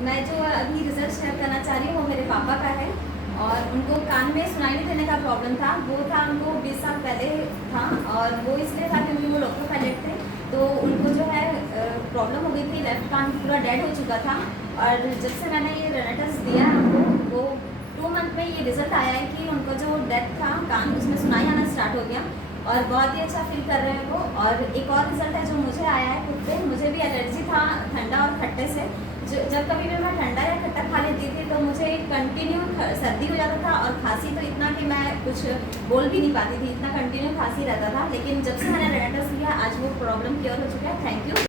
मैं जो अभी रिजल्ट शेयर करना चाह रही हूँ वो मेरे पापा का है। और उनको कान में सुनाई नहीं देने का प्रॉब्लम था। वो था उनको 20 साल पहले था, और वो इसलिए था क्योंकि वो लोको पायलट थे। तो उनको जो है प्रॉब्लम हो गई थी, लेफ्ट कान पूरा डेड हो चुका था। और जब से मैंने ये रेनेटस दिया है उनको, वो 2 मंथ में ये रिजल्ट आया है कि उनको जो डेथ था कान, उसमें सुनाई आना स्टार्ट हो गया और बहुत ही अच्छा फील कर रहे हैं वो। और एक और रिजल्ट है जो मुझे आया है खुद पे। मुझे भी एलर्जी था ठंडा और खट्टे से। जब कभी भी मैं ठंडा या खट्टा खा लेती थी तो मुझे कंटिन्यू सर्दी हो जाता था, और खांसी तो इतना कि मैं कुछ बोल भी नहीं पाती थी, इतना कंटिन्यू खांसी रहता था। लेकिन जब से मैंने रेनेटस लिया, आज वो प्रॉब्लम क्योर हो चुका है। Thank you.